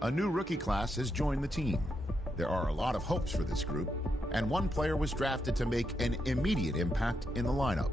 A new rookie class has joined the team. There are a lot of hopes for this group, and one player was drafted to make an immediate impact in the lineup.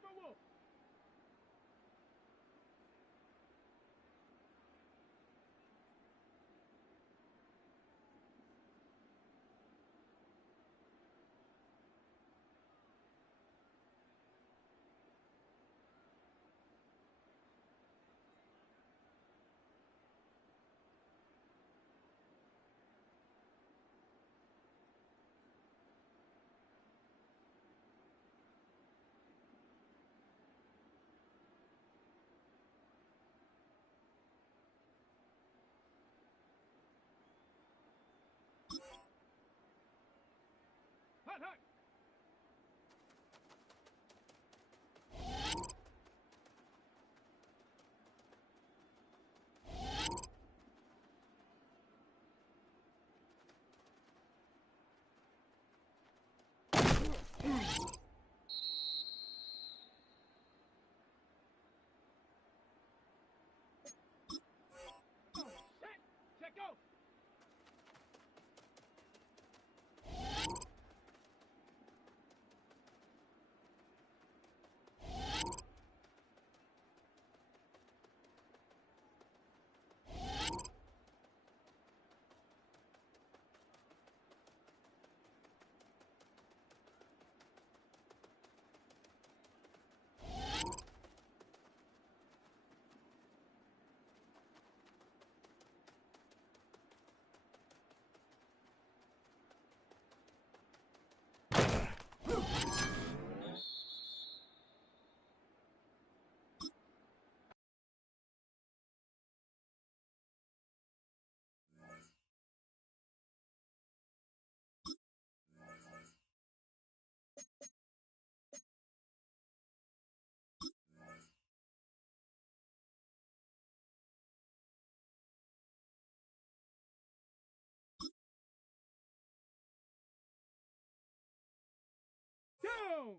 Timberwolf. Hut, hut. Set. Set, go. Down.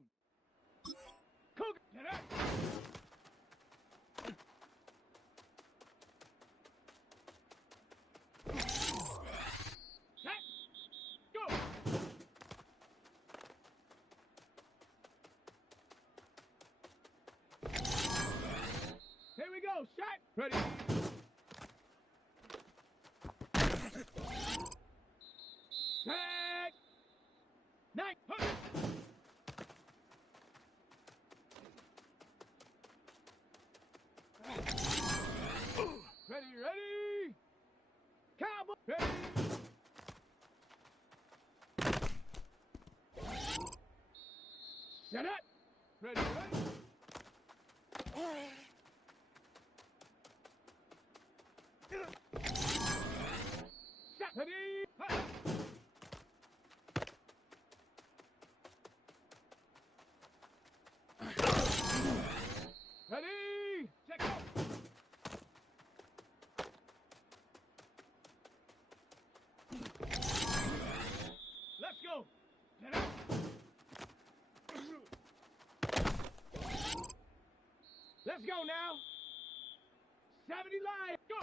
Cougar. Get up. Set. Go. Here we go. Shot. Ready. Set. Night. Hut. Ready, ready. Cowboy. Ready. Set up. Ready, ready. Set. Ready. Hut. Ready. Set, go. Let's go. Get up. Let's go now. 70 line. Go.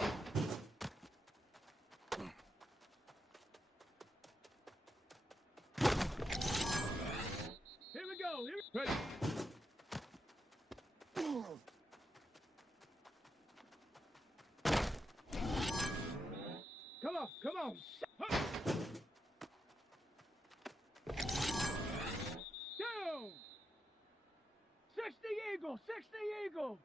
Here we go. Here we ready. Come on. Come on. Down. 60 Eagle. 60 Eagle.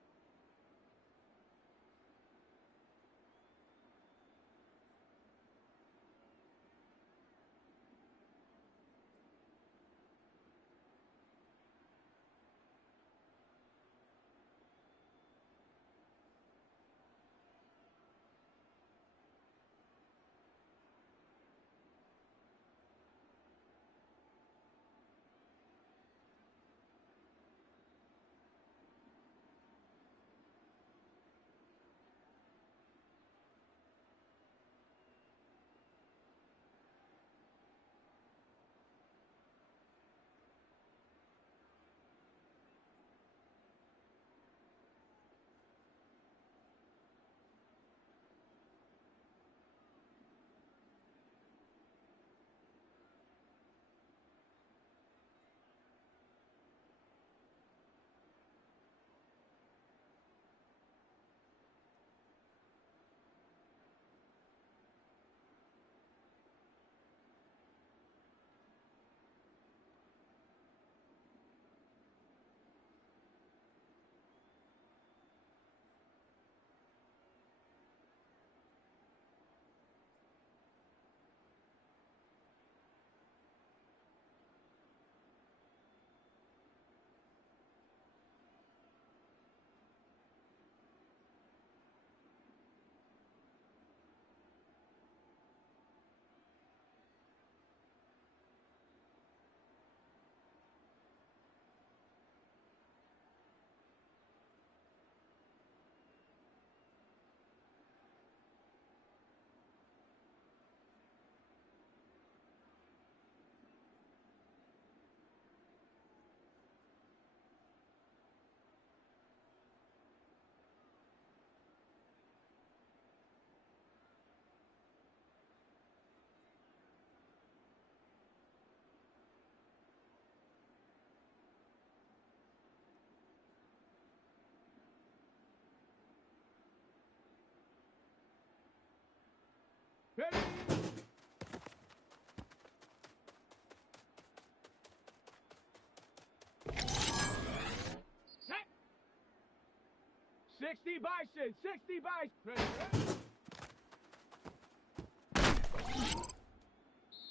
60 bison, 60 bison. Ready, ready?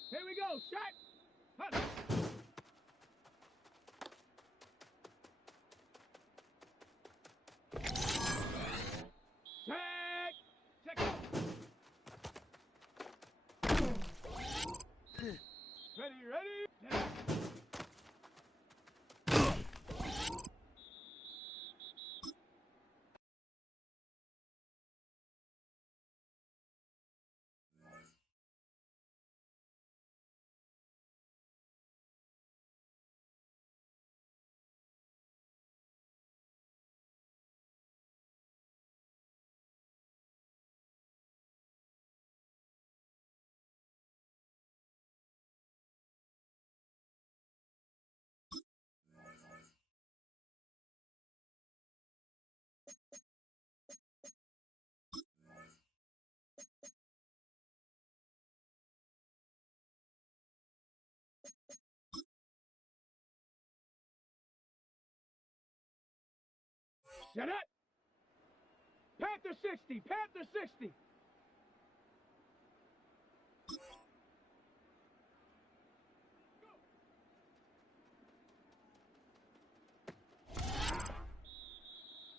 Here we go, shot. Hut. Check. Check out. Ready, ready? Yeah. Shut up! Panther 60! Panther 60!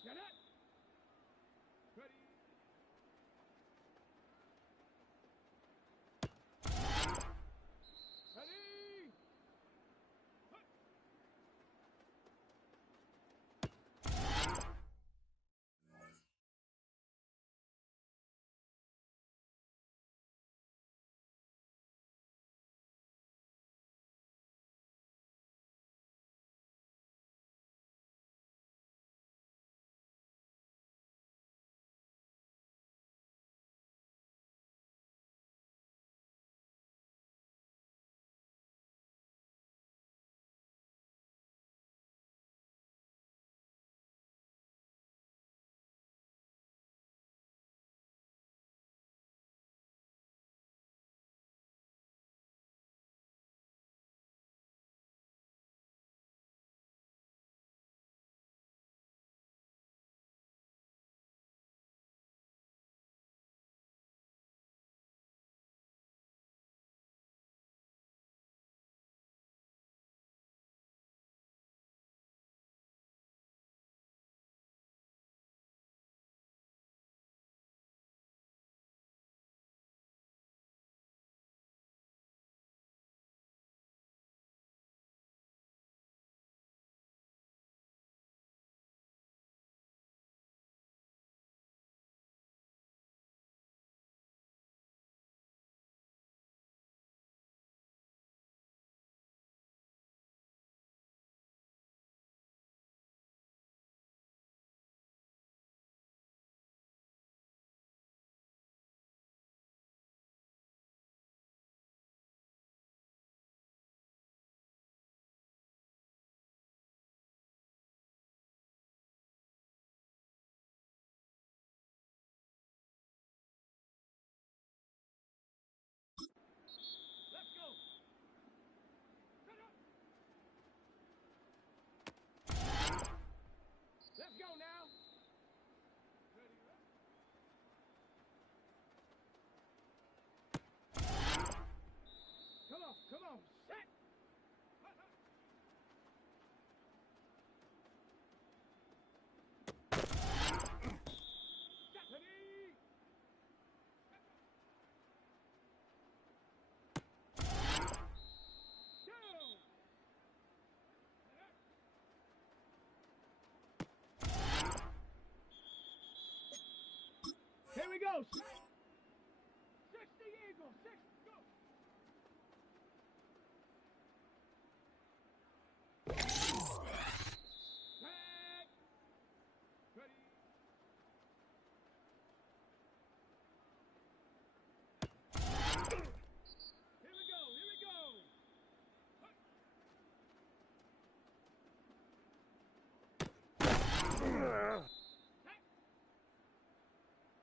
Shut up! Ready? Ready? Hut. Let's go! Shut up! Let's go now! Ready, ready? Come on, set! Hut, hut. Set, ready? Down! Here we go! 60 Eagle! 60, go! Set! Ready? Here we go! Here we go! Hut. Set!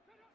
Shut up!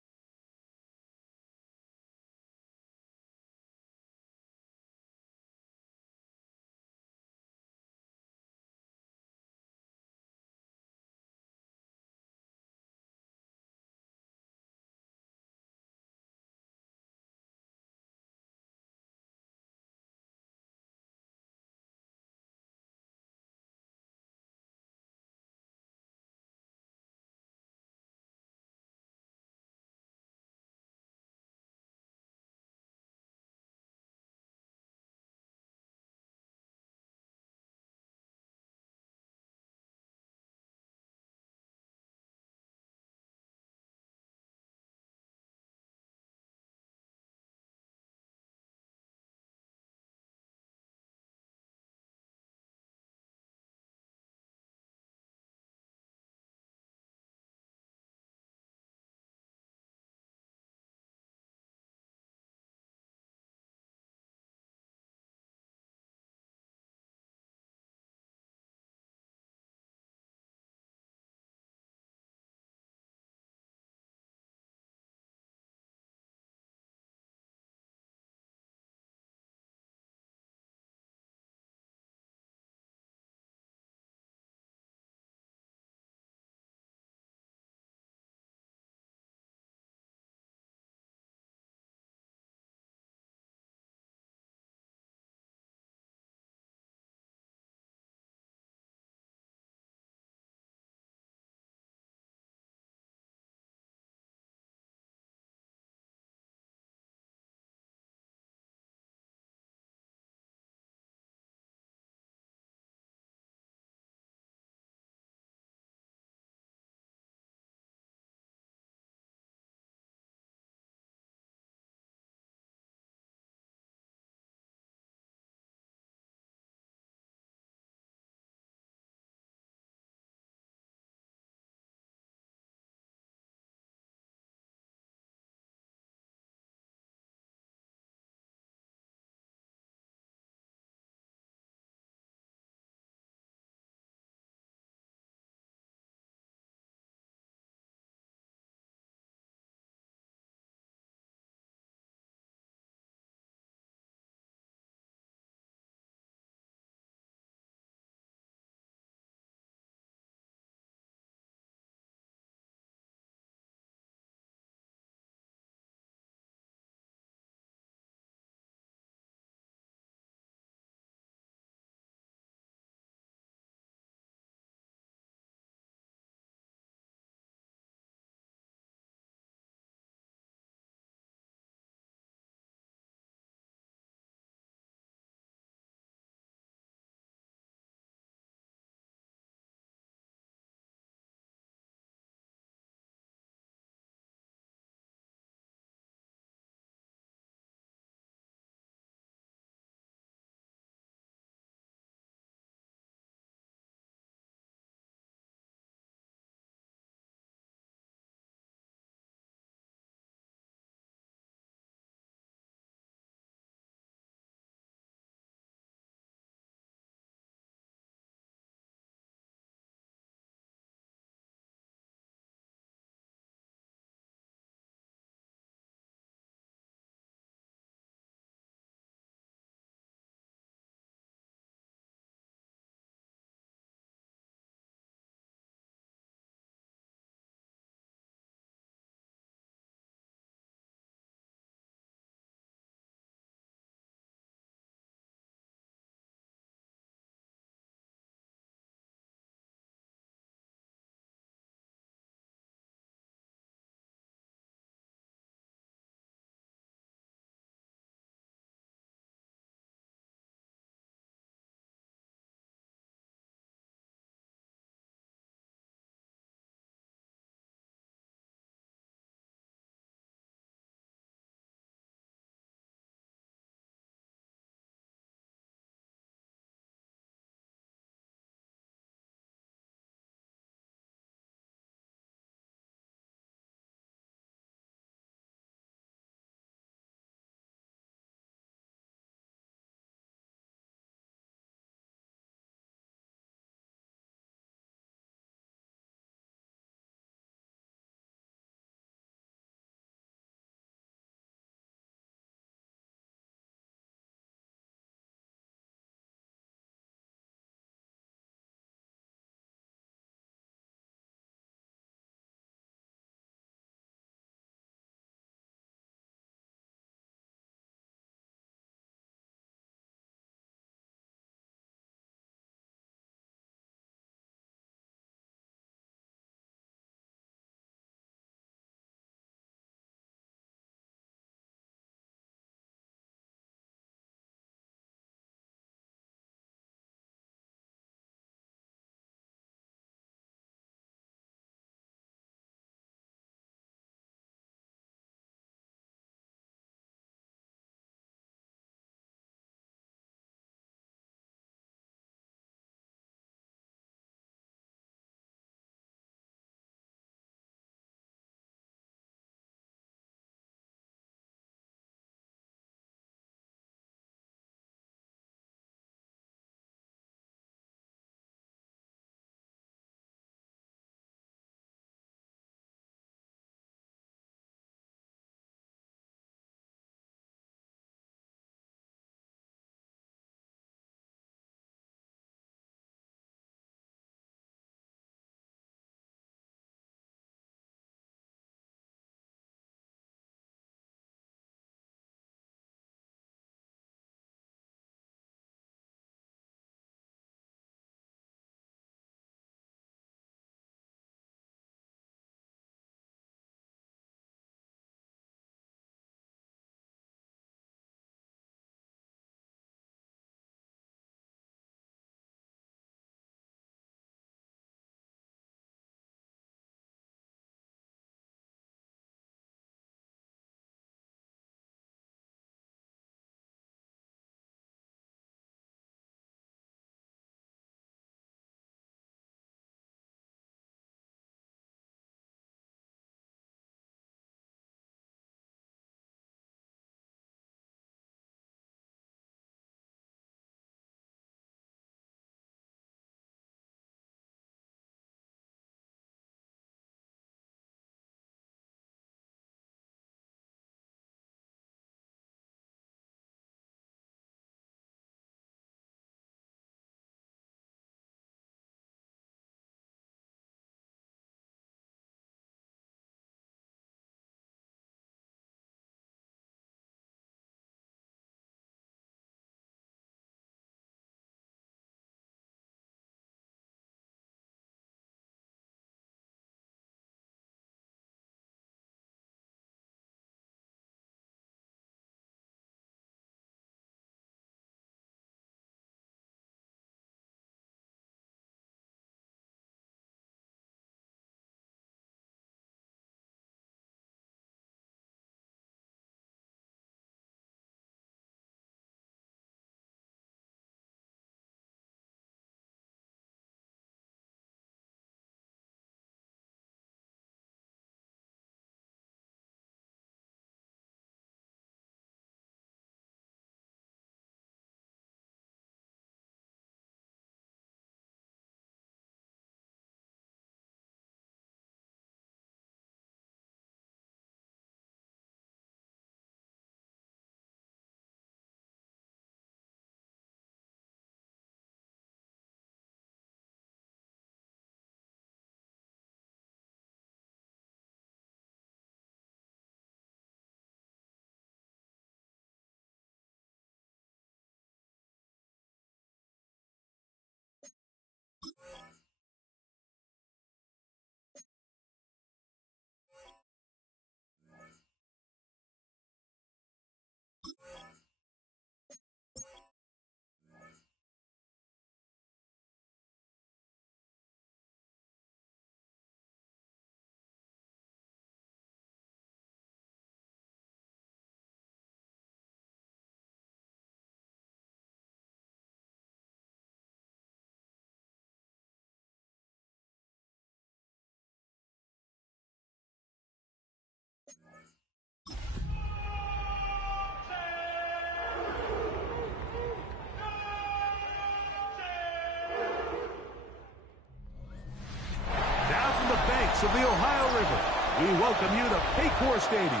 banks of the Ohio River, we welcome you to Paycor Stadium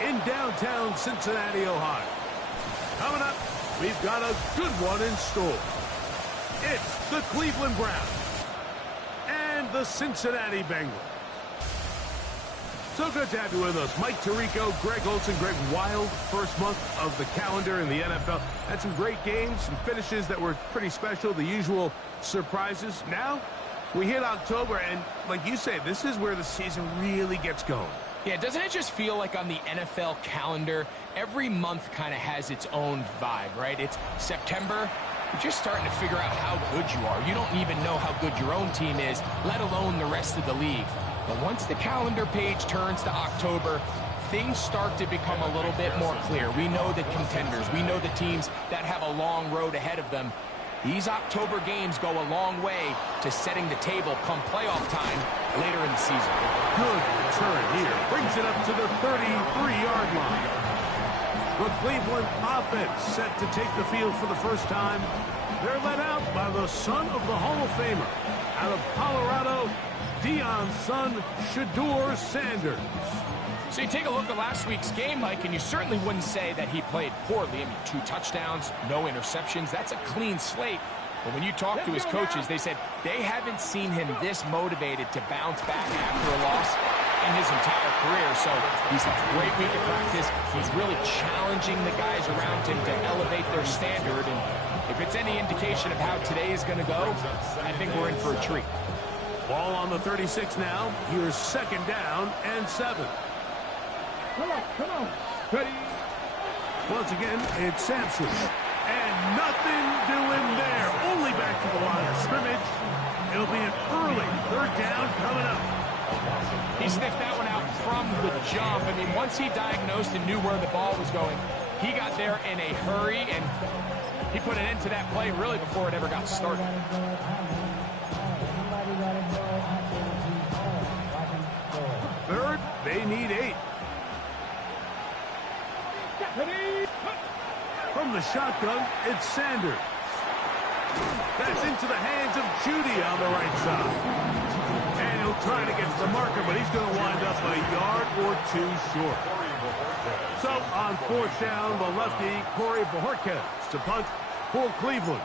in downtown Cincinnati, Ohio. Coming up, we've got a good one in store. It's the Cleveland Browns and the Cincinnati Bengals. So good to have you with us. Mike Tirico, Greg Olson. Greg, wild first month of the calendar in the NFL. Had some great games, some finishes that were pretty special, the usual surprises. Now, we hit October, and like you say, this is where the season really gets going. Yeah, doesn't it just feel like on the NFL calendar, every month kind of has its own vibe, right? It's September. You're just starting to figure out how good you are. You don't even know how good your own team is, let alone the rest of the league. But once the calendar page turns to October, things start to become a little bit more clear. We know the contenders. We know the teams that have a long road ahead of them. These October games go a long way to setting the table come playoff time later in the season. Good return here. Brings it up to the 33-yard line. The Cleveland offense set to take the field for the first time. They're led out by the son of the Hall of Famer. Out of Colorado, Deion's son, Shedeur Sanders. So you take a look at last week's game, Mike, and you certainly wouldn't say that he played poorly. I mean, 2 touchdowns, no interceptions. That's a clean slate. But when you talk to his coaches, they said they haven't seen him this motivated to bounce back after a loss in his entire career. So he's had a great week of practice. He's really challenging the guys around him to elevate their standard. And if it's any indication of how today is going to go, I think we're in for a treat. Ball on the 36 now. Here's 2nd down and 7. Come on. Ready. Once again, it's Sampson. And nothing doing there. Only back to the line of scrimmage. It'll be an early 3rd down coming up. He sniffed that one out from the jump. I mean, once he diagnosed and knew where the ball was going, he got there in a hurry, and he put an end to that play really before it ever got started. 3rd, they need 8. From the shotgun, it's Sanders. That's into the hands of Judy on the right side. And he'll try to get to the marker, but he's going to wind up a yard or 2 short. So on 4th down, the lefty, Corey Bojorquez to punt for Cleveland.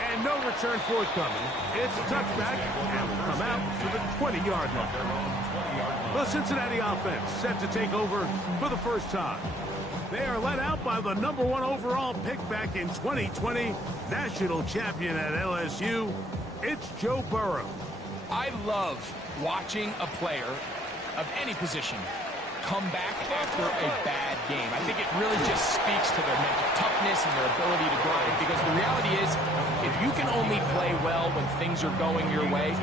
And no return forthcoming. It's a touchback, and will come out to the 20-yard line. The Cincinnati offense set to take over for the first time. They are led out by the #1 overall pick back in 2020, national champion at LSU. It's Joe Burrow. I love watching a player of any position come back after a bad game. I think it really just speaks to their mental toughness and their ability to grind, because the reality is, if you can only play well when things are going your way,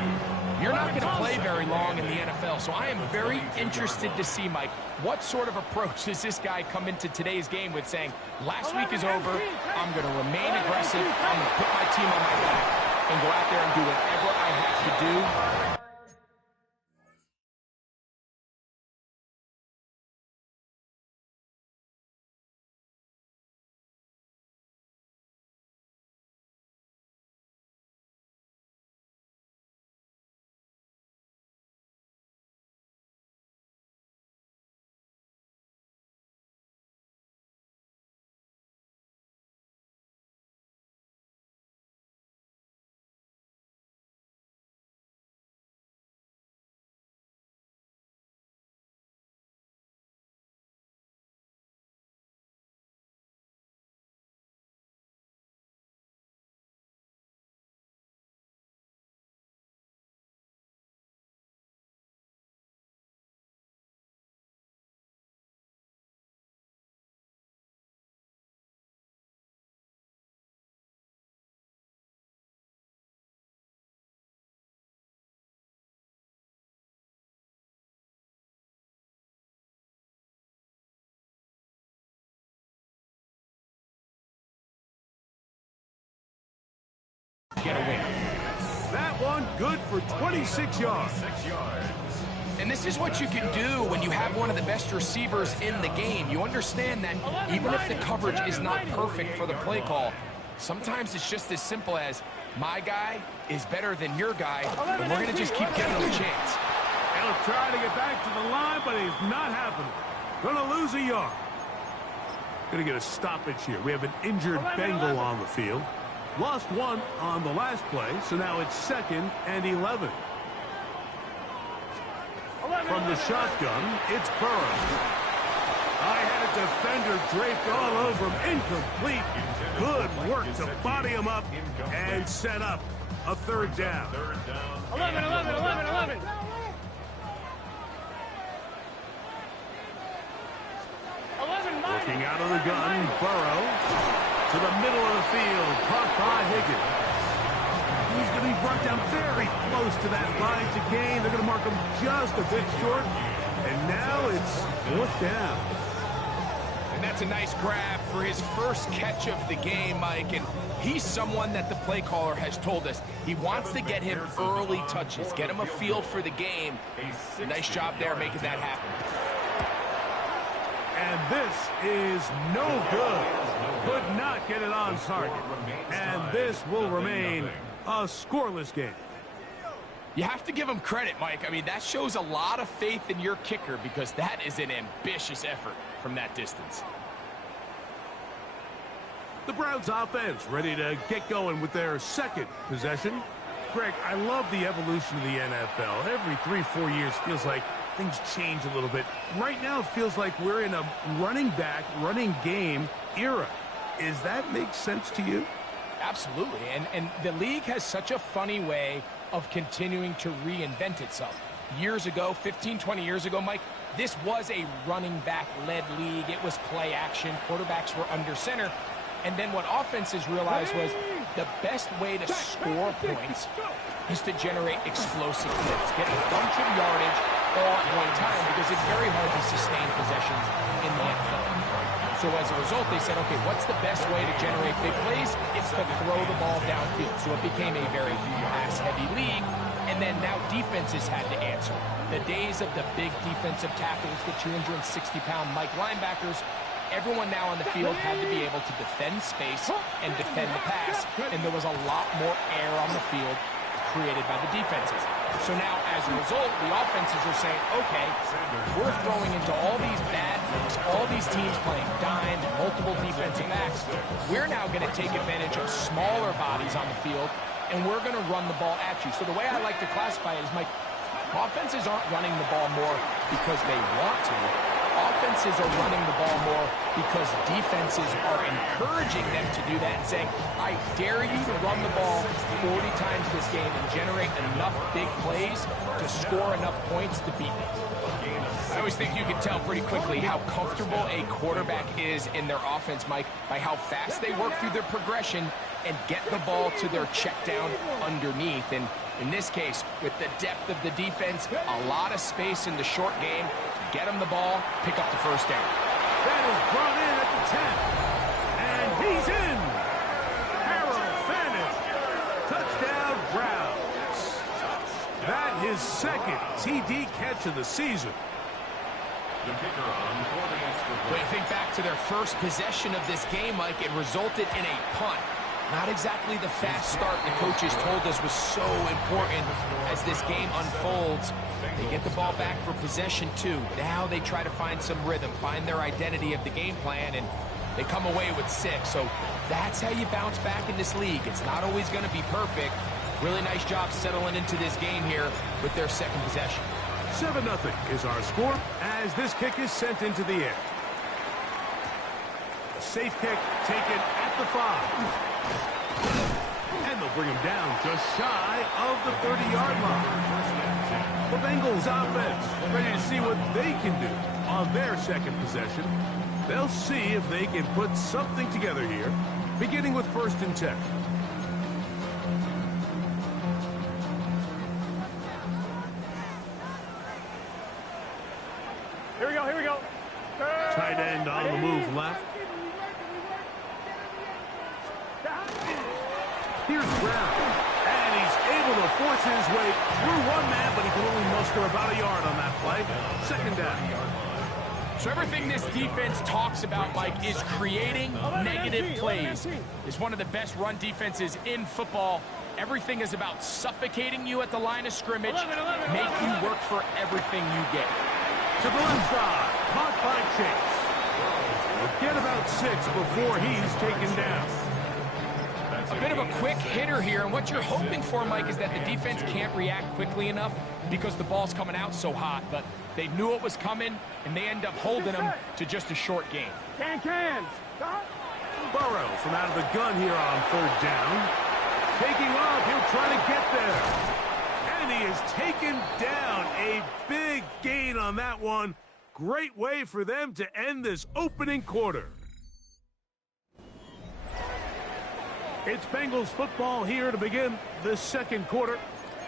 you're not going to play very long in the NFL. So I am very interested to see, Mike, what sort of approach does this guy come into today's game with, saying, last week is over, I'm going to remain aggressive, I'm going to put my team on my back and go out there and do whatever I have to do. Get a win. That one good for 26 yards. And this is what you can do when you have one of the best receivers in the game. You understand that even if the coverage is not perfect for the play call, Sometimes it's just as simple as, my guy is better than your guy, and we're going to just keep giving him a chance. He'll try to get back to the line, but it's not happening. Going to lose a yard. Going to get a stoppage here. We have an injured Bengal on the field. Lost one on the last play, so now it's 2nd and 11. From the shotgun, it's Burrow. I had a defender draped all over him. Incomplete. Good work to body him up and set up a 3rd down. 11, 11, 11, 11. Working out of the gun, Burrow to the middle of the field, caught by Higgins. He's going to be brought down very close to that line to gain. They're going to mark him just a bit short, and now it's 4th down. And that's a nice grab for his first catch of the game, Mike. And he's someone that the play caller has told us he wants to get him early touches, get him a feel for the game. Nice job there making that happen. And this is no good. Could not get it on target. And this will remain a scoreless game. You have to give him credit, Mike. I mean, that shows a lot of faith in your kicker because that is an ambitious effort from that distance. The Browns offense ready to get going with their 2nd possession. Greg, I love the evolution of the NFL. Every 3-4 years feels like things change a little bit. Right now it feels like we're in a running back, running game era. Does that make sense to you? Absolutely. And the league has such a funny way of continuing to reinvent itself. Years ago, 15, 20 years ago, Mike, this was a running back-led league. It was play action. Quarterbacks were under center. And then what offenses realized was the best way to score points is to generate explosive plays, get a bunch of yardage all at one time because it's very hard to sustain possessions in the NFL. So as a result, they said, okay, what's the best way to generate big plays? It's to throw the ball downfield. So it became a very pass-heavy league. And then now defenses had to answer. The days of the big defensive tackles, the 260-pound Mike linebackers, everyone now on the field had to be able to defend space and defend the pass. And there was a lot more air on the field created by the defenses. So now, as a result, the offenses are saying, okay, we're throwing into all these bad plays, all these teams playing dime and multiple defensive backs. We're now going to take advantage of smaller bodies on the field, and we're going to run the ball at you. So the way I like to classify it is, Mike, offenses aren't running the ball more because they want to. Offenses are running the ball more because defenses are encouraging them to do that and saying, I dare you to run the ball 40 times this game and generate enough big plays to score enough points to beat me. I always think you can tell pretty quickly how comfortable a quarterback is in their offense, Mike, by how fast they work through their progression and get the ball to their check down underneath. And in this case, with the depth of the defense, a lot of space in the short game, get him the ball, pick up the first down. That is brought in at the 10. And he's in. Harold Fannin. Touchdown, Browns. That is 2nd TD catch of the season. When you think back to their first possession of this game, Mike, it resulted in a punt. Not exactly the fast start the coaches told us was so important as this game unfolds. They get the ball back for possession 2. Now they try to find some rhythm, find their identity of the game plan, and they come away with 6. So that's how you bounce back in this league. It's not always going to be perfect. Really nice job settling into this game here with their 2nd possession. 7-0 is our score as this kick is sent into the air. A safe kick taken at the 5. And they'll bring him down just shy of the 30-yard line. The Bengals offense ready to see what they can do on their 2nd possession. They'll see if they can put something together here, beginning with 1st and 10. Here we go, here we go. Tight end on the move left. Here's Brown, and he's able to force his way through one man, but he can only muster about a yard on that play. 2nd down. So everything this defense talks about, Mike, is creating negative plays. It's one of the best run defenses in football. Everything is about suffocating you at the line of scrimmage, make you work for everything you get. To the left side, caught by Chase. We'll get about 6 before he's taken down. A bit of a quick hitter here, and what you're hoping for, Mike, is that the defense can't react quickly enough because the ball's coming out so hot, but they knew it was coming, and they end up holding them to just a short game. Burrow from out of the gun here on 3rd down. Taking off, he'll try to get there. And he is taken down. A big gain on that one. Great way for them to end this opening quarter. It's Bengals football here to begin the 2nd quarter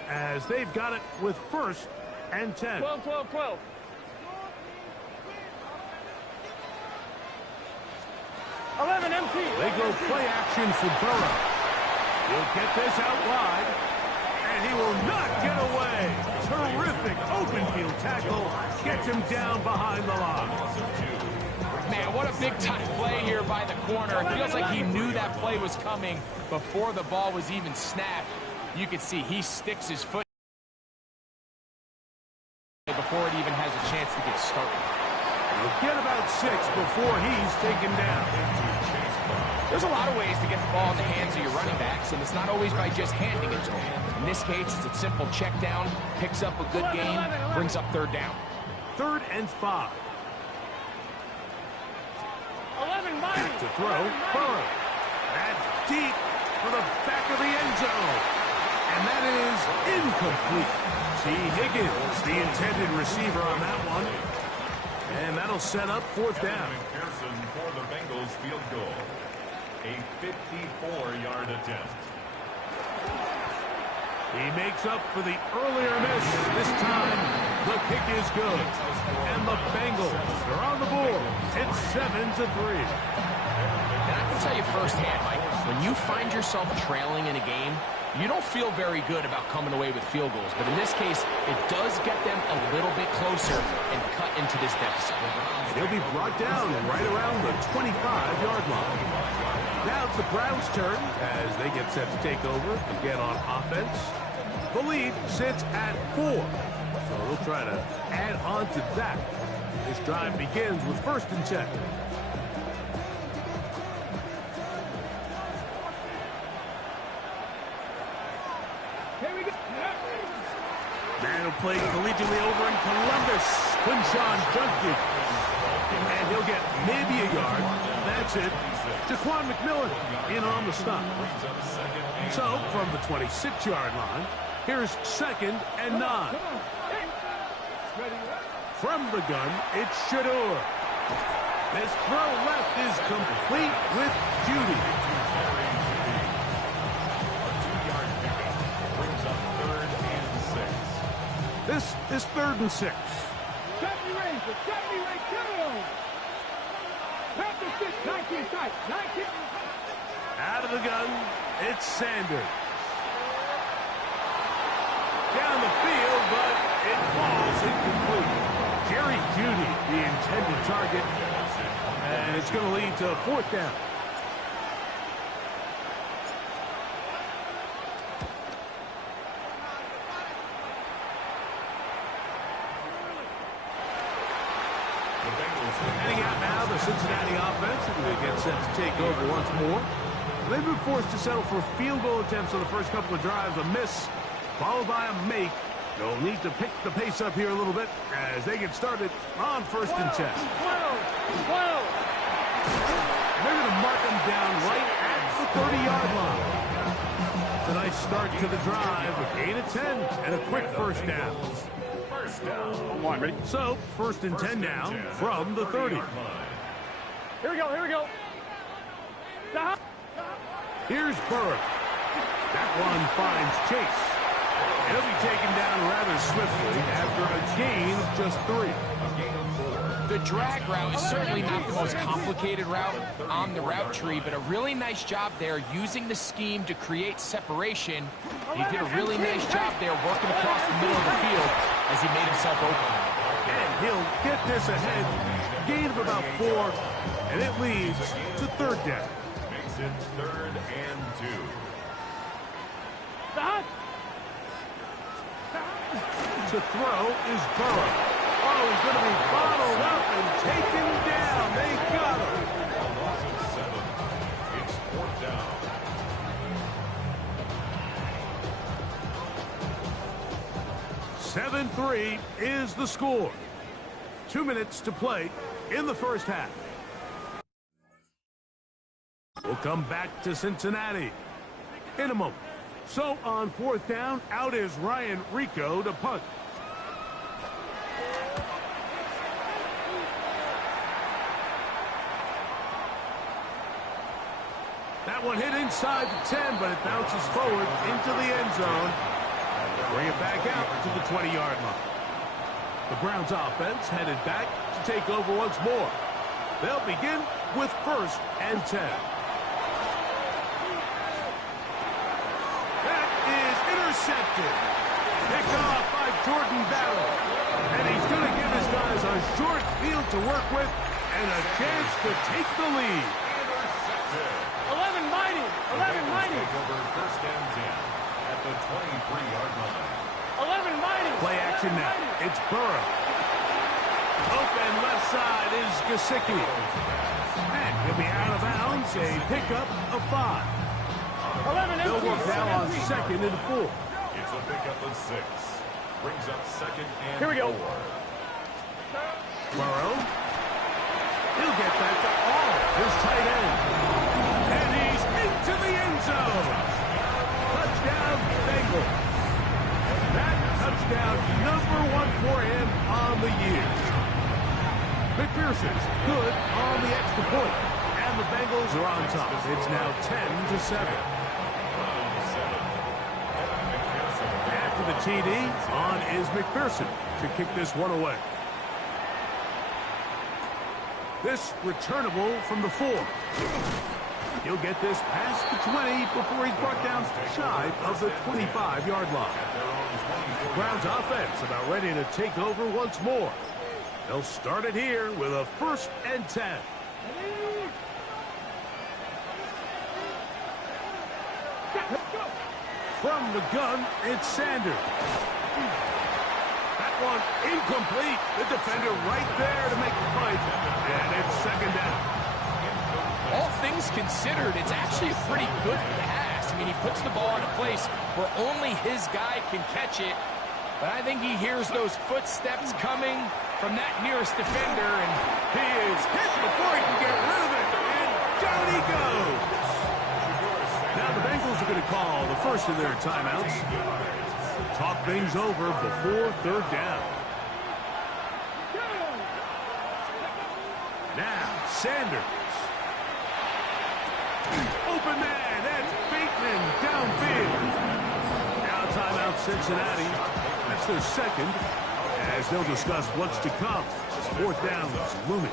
as they've got it with 1st and 10. 12. 11 empty. They go play action for Burrow. He'll get this out wide, and he will not get away. Terrific open field tackle gets him down behind the line. Man, what a big-time play here by the corner. It feels like he knew that play was coming before the ball was even snapped. You can see he sticks his foot before it even has a chance to get started. He'll get about 6 before he's taken down. There's a lot of ways to get the ball in the hands of your running backs, and it's not always by just handing it to them. In this case, it's a simple check down, picks up a good gain, brings up 3rd down. 3rd and 5. 11 mighty. To throw, Burrow. That's deep for the back of the end zone. And that is incomplete. T. Higgins, the intended receiver on that one. And that'll set up 4th down. Pearson for the Bengals field goal. A 54-yard attempt. He makes up for the earlier miss. This time, the kick is good. And the Bengals are on the board. It's 7-3. And I can tell you firsthand, Mike, when you find yourself trailing in a game, you don't feel very good about coming away with field goals. But in this case, it does get them a little bit closer and cut into this deficit. And he'll be brought down right around the 25-yard line. Now it's the Browns' turn as they get set to take over again on offense. The lead sits at 4. So they'll try to add on to that. This drive begins with 1st and 10. Here we go. Man who played collegiately over in Columbus, Quinshawn Junkin. And he'll get maybe a yard. That's it. Jaquan McMillan in on the stop. So, from the 26-yard line, here's 2nd and 9. From the gun, it's Shador. This throw left is complete with Judy. This is 3rd and 6. Deputy Ranger, get on. Pass the 6, 19 tight, 19. Out of the gun, it's Sanders. Down the field, but it falls incomplete. Jerry Judy, the intended target, and it's going to lead to 4th down. Heading out now, the Cincinnati offense, and they get set to take over once more. They've been forced to settle for field goal attempts on the first couple of drives. A miss, followed by a make. They'll need to pick the pace up here a little bit as they get started on 1st and 10. 12. They're going to mark them down right at the 30-yard line. It's a nice start to the drive, a gain of 10, and a quick 1st down. So, 1st and 10 now from the 30. Here we go. Here's Burrow. That one finds Chase. He'll be taken down rather swiftly after a gain of just 3. The drag route is certainly not the most complicated route on the route tree, but a really nice job there using the scheme to create separation. He did a really nice job there working across the middle of the field as he made himself open. And he'll get this ahead Gain of about 4, and it leads to third down. Makes it 3rd and 2. To throw is Burrow. Oh, he's going to be bottled up and taken down. They got him. A loss of 7. It's 4th down. "7-3 is the score. 2 minutes to play in the first half. We'll come back to Cincinnati in a moment. So on 4th down, out is Ryan Rico to punt. That one hit inside the 10, but it bounces forward into the end zone. Bring it back out to the 20-yard line. The Browns offense headed back to take over once more. They'll begin with 1st and 10. That is intercepted. Picked off by Jordan Battle. And he's going to give his guys a short field to work with and a chance to take the lead. 11 mighty. 11 mighty. Over 1st and 10 at the 23-yard line. 11 mighty. Play action now. It's Burrow. Open left side is Gesicki. And he'll be out of bounds. A pickup of 5. 11 They'll empty. work now on 2nd and 4. It's a pickup of 6. Brings up 2nd and Here we go. 4. Burrow. He'll get back to all his tight end. And he's into the end zone. Touchdown, Bengals. That touchdown #1 for him on the year. McPherson's good on the extra point. And the Bengals are on top. It's now 10-7. After the TD, on is McPherson to kick this one away. This returnable from the 4. He'll get this past the 20 before he's brought down shy of the 25-yard line. Browns offense about ready to take over once more. They'll start it here with a 1st and 10. From the gun, it's Sanders. That one incomplete. The defender right there to make the fight. And it's 2nd down. All things considered, it's actually a pretty good pass. I mean, he puts the ball in a place where only his guy can catch it. But I think he hears those footsteps coming from that nearest defender, and He is hit before he can get rid of it. And down he goes. Now the Bengals are going to call the first of their timeouts. Talk things over before 3rd down. Now, Sanders. Open man, that's Bateman downfield. Now timeout Cincinnati. That's their 2nd, as they'll discuss what's to come. 4th down is looming.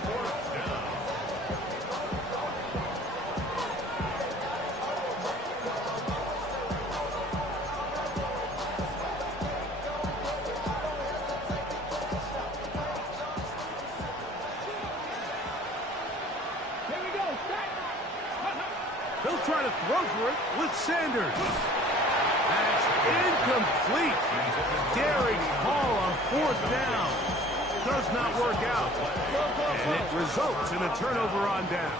Here we go. Set. They'll try to throw for it with Sanders. That's incomplete. Derek Hall on 4th down. Does not work out. And it results in a turnover on down.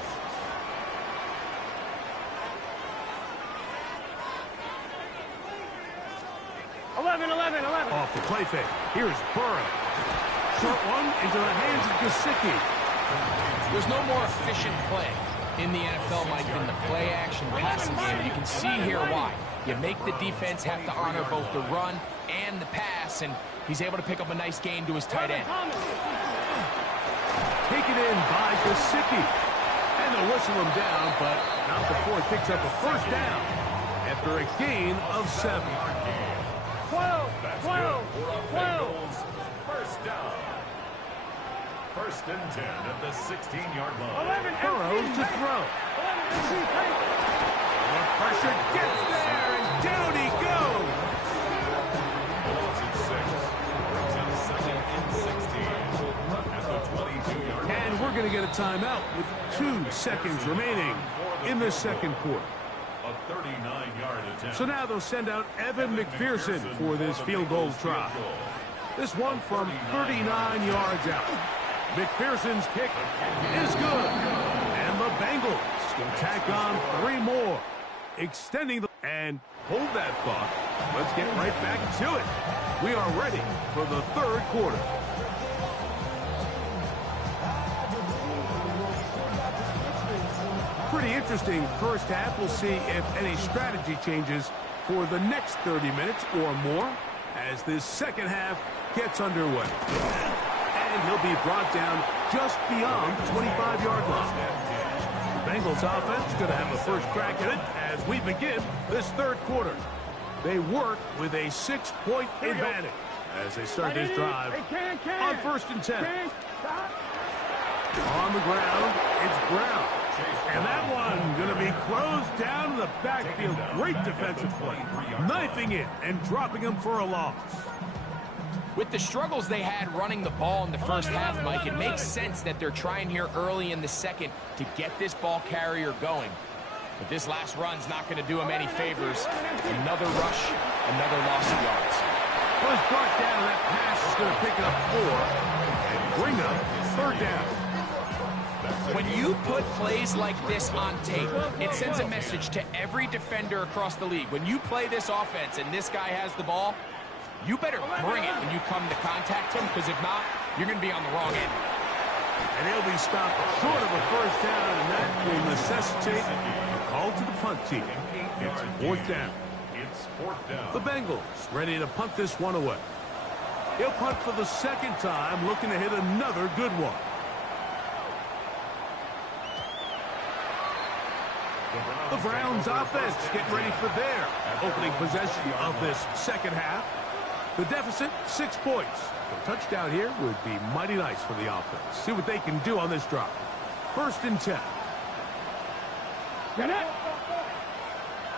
Eleven. Off the play fake. Here's Burrow. Short one into the hands of Gesicki. there's no more efficient play in the NFL, Mike, than the play-action passing game. You can see here why. You make the defense have to honor both the run and the pass, and he's able to pick up a nice gain to his tight end. Taken in by Gesicki. And they'll whistle him down, but not before he picks up a 1st down after a gain of 7. 12. 1st down. 1st and 10 at the 16-yard line. Burrow to throw. The pressure gets there, and down he goes. Loss of 6. Brings up 2nd and 16 at the 22-yard line. And we're going to get a timeout with 2 seconds remaining in the second quarter. A 39-yard attempt. So now they'll send out Evan McPherson for this field goal try. This one from 39 yards out. McPherson's kick is good. And the Bengals will tack on 3 more. Extending the... And hold that thought. Let's get right back to it. We are ready for the third quarter. Pretty interesting first half. We'll see if any strategy changes for the next 30 minutes or more as this second half gets underway. And he'll be brought down just beyond the 25-yard line. The Bengals offense is going to have a first crack at it as we begin this third quarter. They work with a 6-point advantage as they start this drive on 1st and 10. On the ground, it's Brown. And that one going to be closed down in the backfield. Great defensive play. Knifing it and dropping him for a loss. With the struggles they had running the ball in the first half, Mike, it makes sense that they're trying here early in the second to get this ball carrier going. But this last run's not going to do him any favors. Another rush, another loss of yards. Was brought down, and that pass is going to pick up 4 and bring up 3rd down. When you put plays like this on tape, it sends a message to every defender across the league. When you play this offense and this guy has the ball, you better bring it when you come to contact him, because if not, you're going to be on the wrong end. And he'll be stopped short of a first down, and that will necessitate a call to the punt team. It's 4th down. It's 4th down. The Bengals ready to punt this one away. He'll punt for the 2nd time, looking to hit another good one. The Browns offense getting ready for their opening possession of this second half. The deficit, 6 points. A touchdown here would be mighty nice for the offense. See what they can do on this drive. 1st and 10. Get it.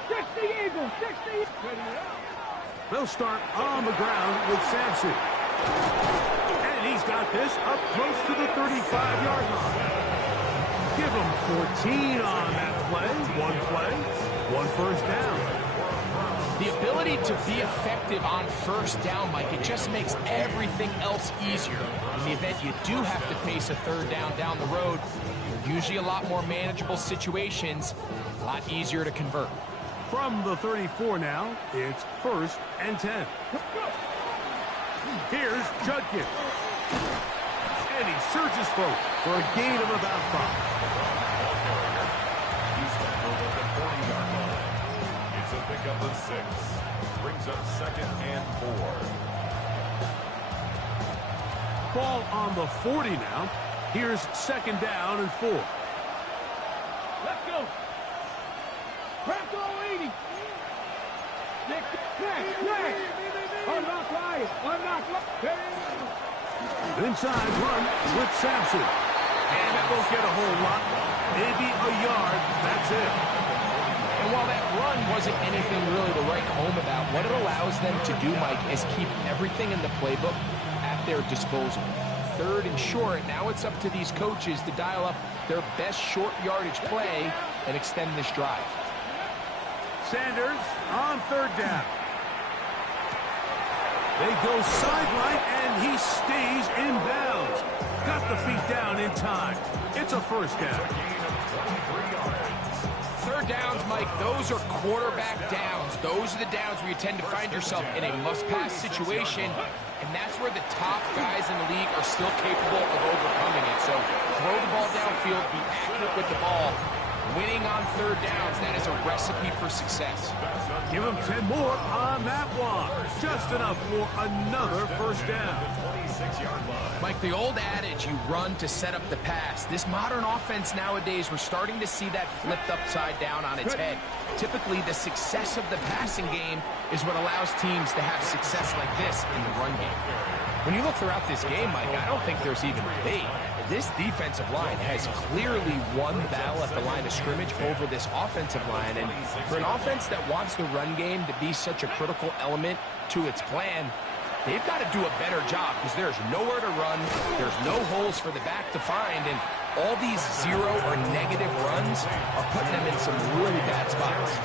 60 Eagles, 60. They'll start on the ground with Sampson. And he's got this up close to the 35-yard line. Give him 14 on that play. 1 first down. The ability to be effective on first down, Mike, it just makes everything else easier. In the event you do have to face a 3rd down the road, usually a lot more manageable situations, a lot easier to convert. From the 34 now, it's 1st and 10. Here's Judkins. And he surges forward for a gain of about 5. Pick up the 6. Brings up 2nd and 4. Ball on the 40 now. Here's 2nd down and 4. Let's go. Crack all 80. Crack. Unlock line. Unlock line. Inside run with Sampson. And that won't get a whole lot. Maybe a yard. That's it. And while that run wasn't anything really to write home about, what it allows them to do, Mike, is keep everything in the playbook at their disposal. 3rd and short, now it's up to these coaches to dial up their best short yardage play and extend this drive. Sanders on 3rd down. They go sideline, and he stays in bounds. Got the feet down in time. It's a 1st down. 3rd downs, Mike, those are quarterback downs. Those are the downs where you tend to find yourself in a must-pass situation, and that's where the top guys in the league are still capable of overcoming it. So throw the ball downfield, be accurate with the ball. Winning on 3rd downs, that is a recipe for success. Give him 10 more on that one. Just enough for another 1st down. Mike, the old adage, you run to set up the pass. This modern offense nowadays, we're starting to see that flipped upside down on its head. Typically, the success of the passing game is what allows teams to have success like this in the run game. When you look throughout this game, Mike, I don't think there's even a debate. This defensive line has clearly won the battle at the line of scrimmage over this offensive line. And for an offense that wants the run game to be such a critical element to its plan, they've got to do a better job because there's nowhere to run, there's no holes for the back to find, and All these 0 or negative runs are putting them in some really bad spots.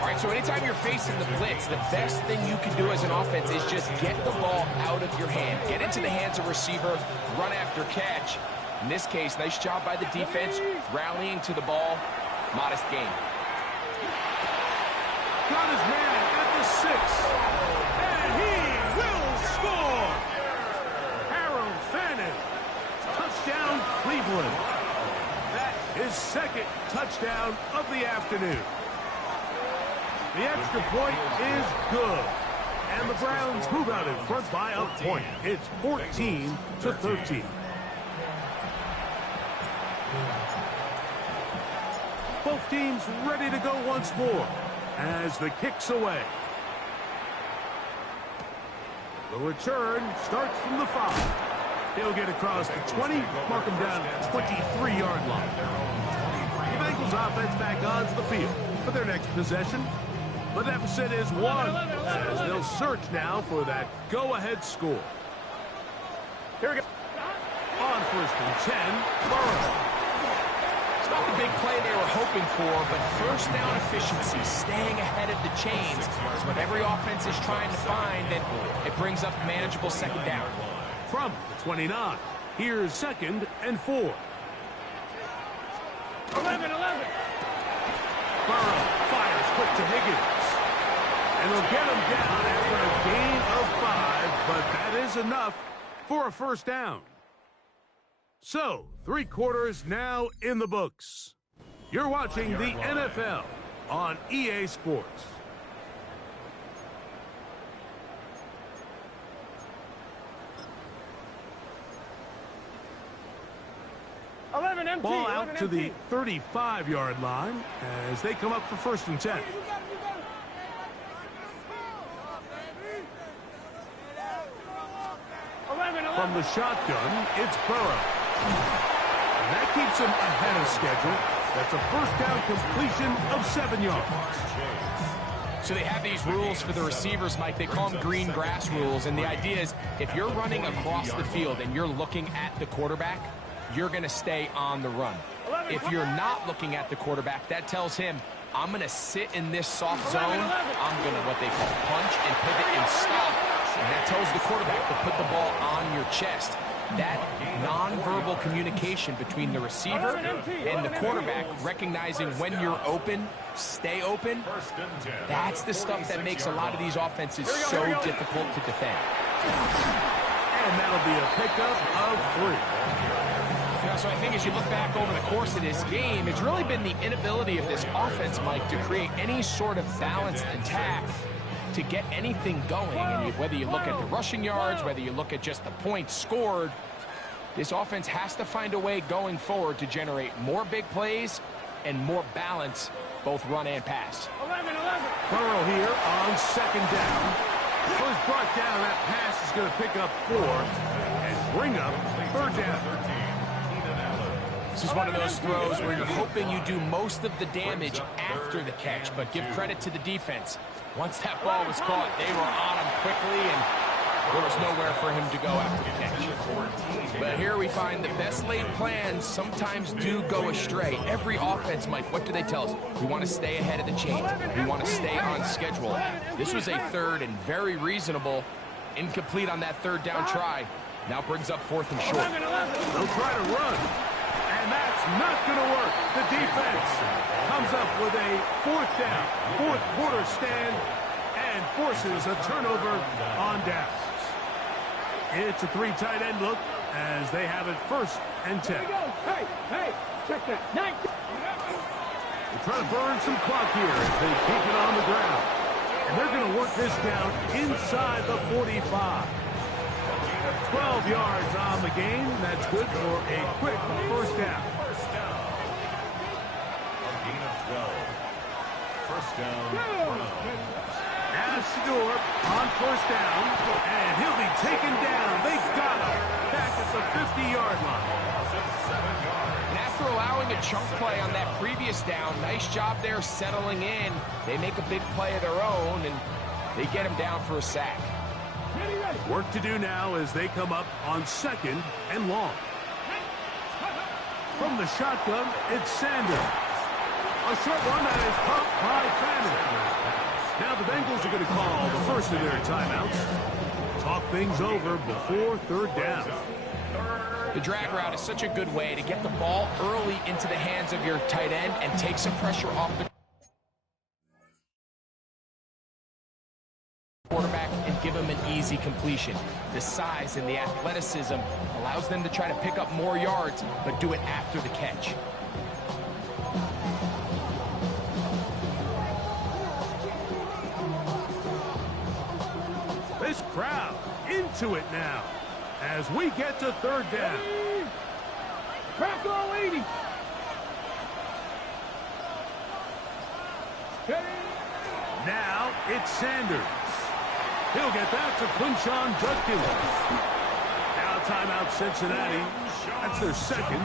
All right, so anytime you're facing the blitz, the best thing you can do as an offense is just get the ball out of your hand. Get into the hands of receiver, run after catch. In this case, nice job by the defense, rallying to the ball. Modest gain. Got his man at the 6. And he will score! Harold Fannin. Touchdown, Cleveland. That is second touchdown of the afternoon. The extra point is good. And the Browns move out in front by a point. It's 14-13. Both teams ready to go once more as the kick's away. The return starts from the 5. He'll get across the 20, mark him down at the 23-yard line. The Bengals offense back onto the field for their next possession. The deficit is 1 as they'll search now for that go-ahead score. Here we go. On 1st and 10, Burrow. It's not the big play they were hoping for, but first down efficiency, staying ahead of the chains, is what every offense is trying to find, and it brings up a manageable second down. From the 29, here's 2nd and 4. 11. Burrow fires quick to Higgins. And they'll get him down after a gain of 5, but that is enough for a first down. So, 3 quarters now in the books. You're watching the NFL on EA Sports. Ball out to the 35-yard line as they come up for 1st and 10. From the shotgun, it's Burrow. And that keeps him ahead of schedule. That's a first down completion of 7 yards. So they have these rules for the receivers, Mike. They call them green grass rules. And the idea is if you're running across the field and you're looking at the quarterback, you're going to stay on the run. If you're not looking at the quarterback, that tells him, I'm going to sit in this soft zone. I'm going to what they call punch and pivot and stop. And that tells the quarterback to put the ball on your chest. That nonverbal communication between the receiver and the quarterback, recognizing when you're open, stay open, that's the stuff that makes a lot of these offenses so difficult to defend. And that'll be a pickup of 3. So I think as you look back over the course of this game, it's really been the inability of this offense, Mike, to create any sort of balanced attack to get anything going. And whether you look at the rushing yards, whether you look at just the points scored, this offense has to find a way going forward to generate more big plays and more balance, both run and pass. 11. Burrow here on 2nd down. Was brought down. That pass is going to pick up 4 and bring up 3rd down. This is one of those throws where you're hoping you do most of the damage after the catch, but give credit to the defense. Once that ball was caught, they were on him quickly, and there was nowhere for him to go after the catch. But here we find the best laid plans sometimes do go astray. Every offense, Mike, what do they tell us? We want to stay ahead of the chains. We want to stay on schedule. This was a 3rd and very reasonable. Incomplete on that 3rd down try. Now brings up 4th and short. They'll try to run. And that's not going to work. The defense comes up with a 4th down, 4th quarter stand, and forces a turnover on downs. It's a 3 tight end look as they have it 1st and 10. Hey, check that. 19. They try to burn some clock here as they keep it on the ground. And they're going to work this down inside the 45. 12 yards on the game. That's good for a quick first down. A gain of 12. First down. Adestor on 1st down, and he'll be taken down. They got him back at the 50-yard line. And after allowing a chunk play on that previous down, nice job there settling in. They make a big play of their own, and they get him down for a sack. Work to do now as they come up on 2nd and long. From the shotgun, it's Sanders. A short one that is caught by Fannin. Now the Bengals are going to call the first of their timeouts. Talk things over before third down. The drag route is such a good way to get the ball early into the hands of your tight end and take some pressure off the quarterback and give him an easy completion. The size and the athleticism allows them to try to pick up more yards, but do it after the catch. This crowd into it now as we get to third down. Back all 80. Now it's Sanders. He'll get that to Quinshon Judkins. Now timeout Cincinnati. That's their second.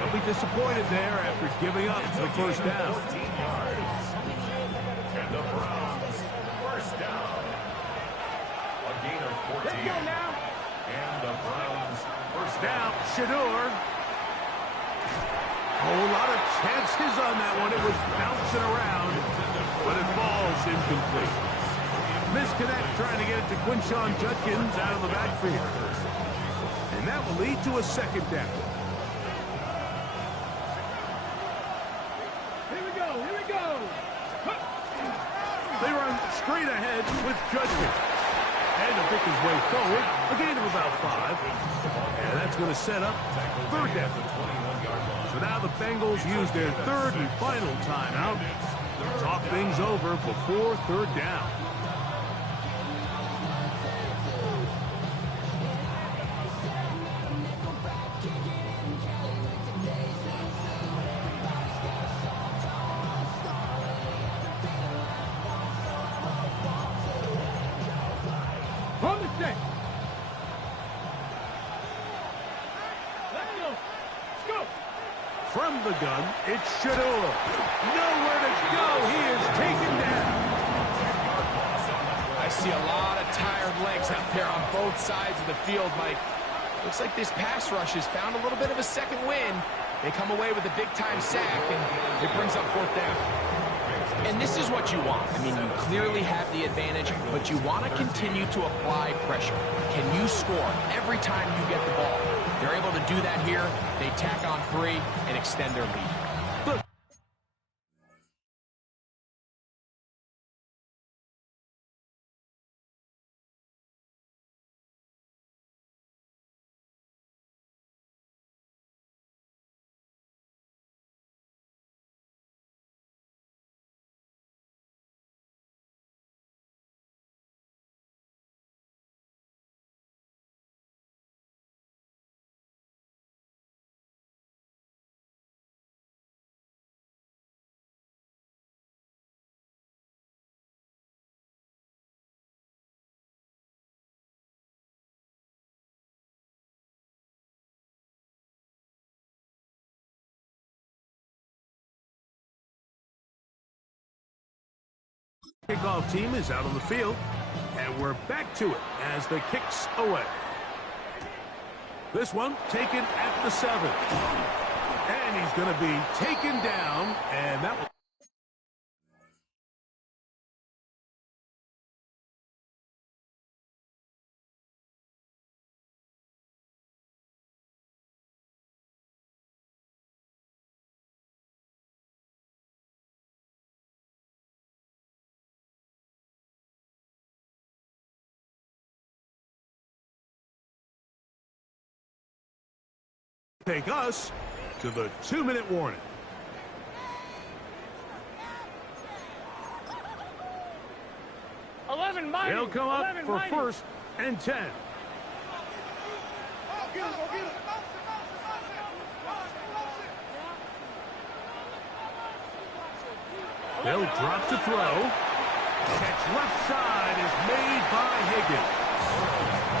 They'll be disappointed there after giving up the first down. And the Browns, first down. A gain of 14. Let's go now. And the Browns, first Now, down. Shador. Whole lot of chances on that one. It was bouncing around, but it falls incomplete. Misconnect trying to get it to Quinshon Judkins out of the backfield. And that will lead to a second down. Here we go. Here we go. They run straight ahead with Judkins. And to pick his way forward, a gain of about 5. And that's going to set up third down. So now the Bengals use their third and final timeout to talk things over before third down. On the set. Let's go. Let's go. From the gun, it's Shador. Nowhere to go. He is taken down. I see a lot of tired legs out there on both sides of the field, Mike. Looks like this pass rush has found a little bit of a second wind. They come away with a big-time sack, and it brings up fourth down. And this is what you want. I mean, you clearly have the advantage, but you want to continue to apply pressure. Can you score every time you get the ball? They're able to do that here. They tack on 3 and extend their lead. Kickoff team is out on the field, and we're back to it as the kicks away. This one taken at the 7. And he's going to be taken down, and that will... take us to the 2-minute warning. They'll come up for first and 10. They'll drop to throw. Catch left side is made by Higgins.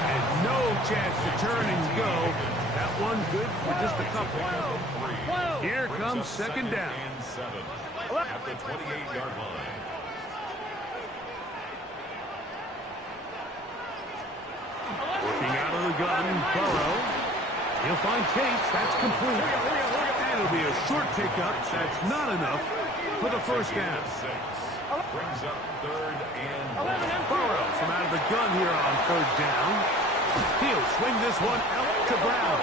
And no chance to turn and go. That one good for just a couple. Here comes second down. And 7 at the 28-yard line. Working out of the gun, Burrow. He'll find Chase. That's complete. And it'll be a short pickup. That's not enough for the first down. Brings up 3rd and 1. Burrows from out of the gun here on 3rd down. He'll swing this one out to Brown.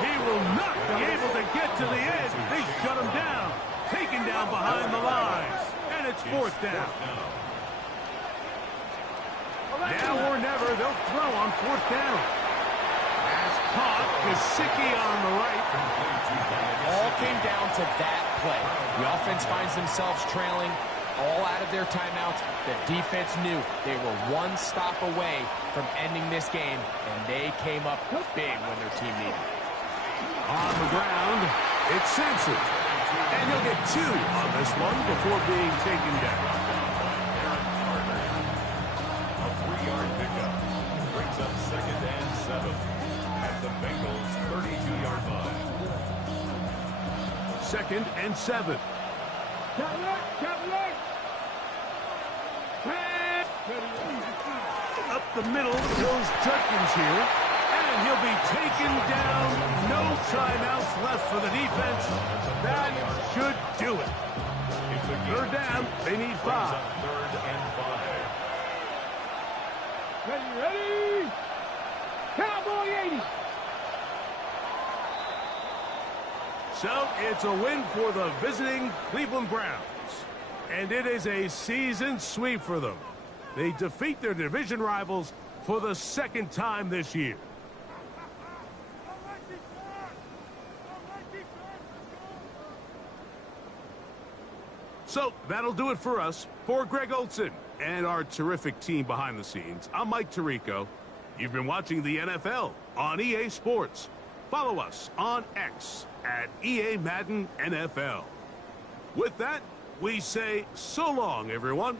He will not be able to get to the edge. They shut him down. Taken down behind the lines. And it's 4th down. Now or never, they'll throw on 4th down. As caught, Gesicki on the right. It all came down to that play. The offense finds themselves trailing, all out of their timeouts. The defense knew they were one stop away from ending this game, and they came up big when their team needed it. On the ground, it's Simpson. And he'll get 2 on this one before being taken down. A 3-yard pickup. Brings up 2nd and 7 at the Bengals' 32-yard line. 2nd and 7. Up the middle goes Judkins here. And he'll be taken down. No timeouts left for the defense. That should do it. It's a 3rd down. They need 5. 3rd and 5. Ready? Cowboy 80. So it's a win for the visiting Cleveland Browns. And it is a season sweep for them. They defeat their division rivals for the 2nd time this year. So that'll do it for us. For Greg Olson and our terrific team behind the scenes, I'm Mike Tirico. You've been watching the NFL on EA Sports. Follow us on X at EA Madden NFL. With that, we say so long, everyone.